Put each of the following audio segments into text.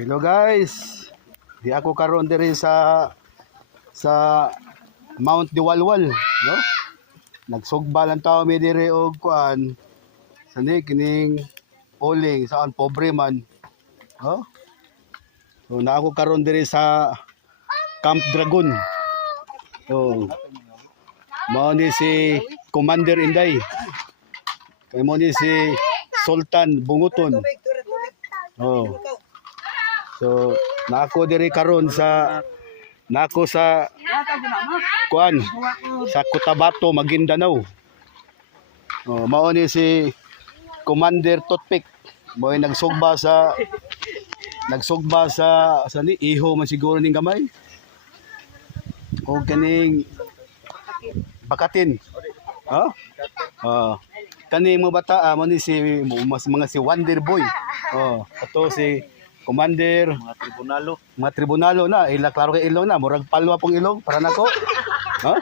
Hello guys. Di ako karon diri sa Mount Diwalwal, no? Nagsugba lang tawo mi diri og kuan. Sani kining uling saan pobre man. No? So na ako karon diri sa Camp Dragon. So mao ni si Commander Inday. Kay mo ni si Sultan Bunguton. Oh. So, nako diri karon sa kuan sa Cotabato, Maguindanao. Oh, mao ni si Commander Toothpick. Mo nagsugba sa ni iho man siguro ning gamay. O kaning bakatin. Ha? Kani mo bata mo ni si mga si Wonder Boy. Oh, ato si Commander mga tribunalo na ila klaro kay ilong na murag palwa pong ilong para nako. Ha?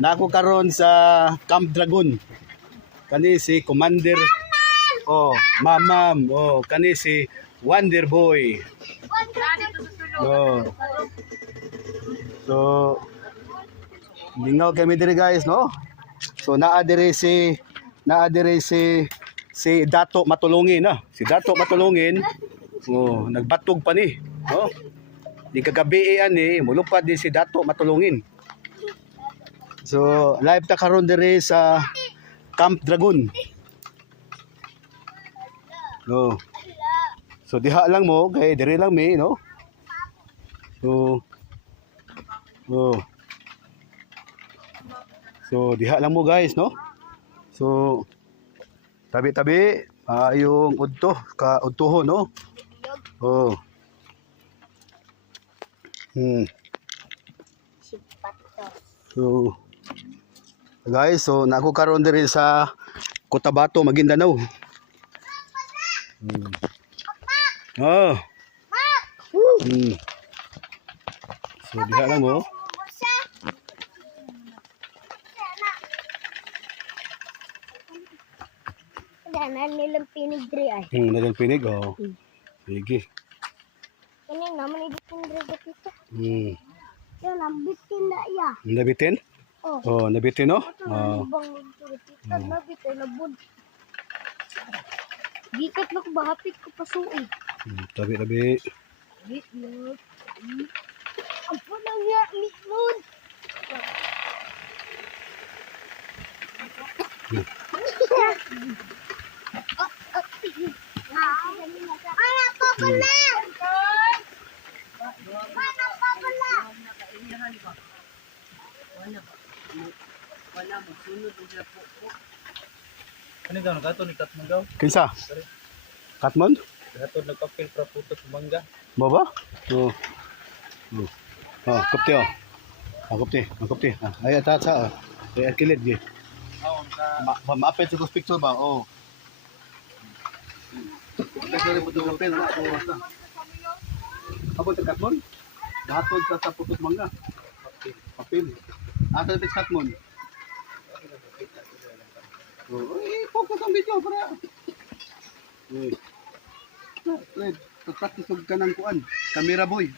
Nako karon sa Camp Dragon. Kani si Commander Mamam. Kani si Wonder Boy. So lingaw kami diri guys, no? So naa diri si Dato Matulungin, na. Si Dato Matulungin, nagbatog pa ni, no? Di kagabi ani, mulupad din si Dato Matulungin. So, live ta karon diri sa Camp Dragon. No. So diha lang mo, kay diri lang mi, no? So diha lang mo guys, no? So tabi-tabi yung udtuho, no? So guys, so nako karon diri sa Cotabato, Maguindanao. So diha lang mo. Nilang pinig diri ay. Nilang pinig, sige. Kani naman idikin diri dito. Yan nabitin na iya. Nabitin? Nabitin, no? Nabitin na bud. Gikat na ko bahapit ko pasuoy. Tabi-tabi. Mitlod. Apo na nga mitlod. Anak ko pala. Anak ko pala. Wala mo sunod og po. Ano daw nagato ni Katmanggaw? Kinsa? Katmon? Gato nagpapil para puto sa mangga. Baba? Kupti kupti. Ay ata ay kilid gi. Maapit sa picture ba? Kasi mo dong papel na basta. Abot ang Katmon? Dahatod sa putot mangga. Papel. Asa sa Katmon? Focus ang video para. Red, practice og kanang kuan, camera boy.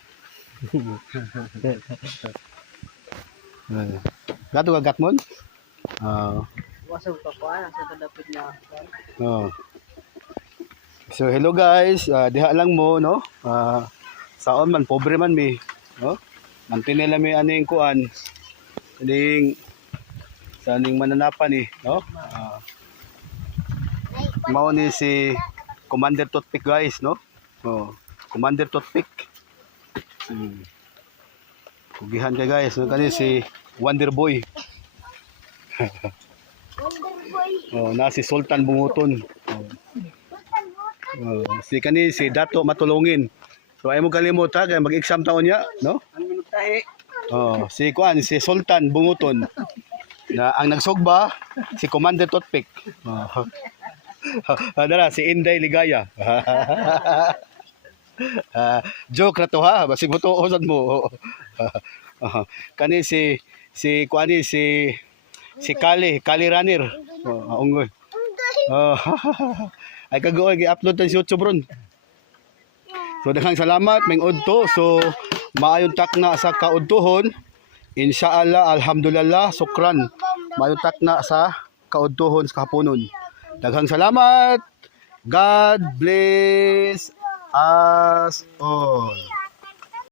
Gato ka Katmon? Wasa pa kuan sa kadapit na. So hello guys, diha lang mo, no? Saon man pobre man mi, no? Mantinela mi aning kuan. Saning mananapan no? Mao ni si Commander Toothpick guys, no? Commander Toothpick. Kugihan kay guys, no? Kani si Wonder Boy. Na si Sultan Bunguton. Si Dato Matulungin. So ay mo kalimot ha, kay mag-exam taon niya, no? Si Sultan Bunguton. Na ang nagsugba si Commander Toothpick. Dara si Inday Ligaya. Joke na to ha, basig mo to osan mo. Kani si Kali Runner. Unggoy. Oh, ay kagoy gi-upload tan si YouTube ron. So daghang salamat ming udto. So maayong takna sa kaudtuhon. Insyaallah, alhamdulillah, sukran. Maayong takna sa kaudtuhon sa kapunon. Daghang salamat. God bless us all.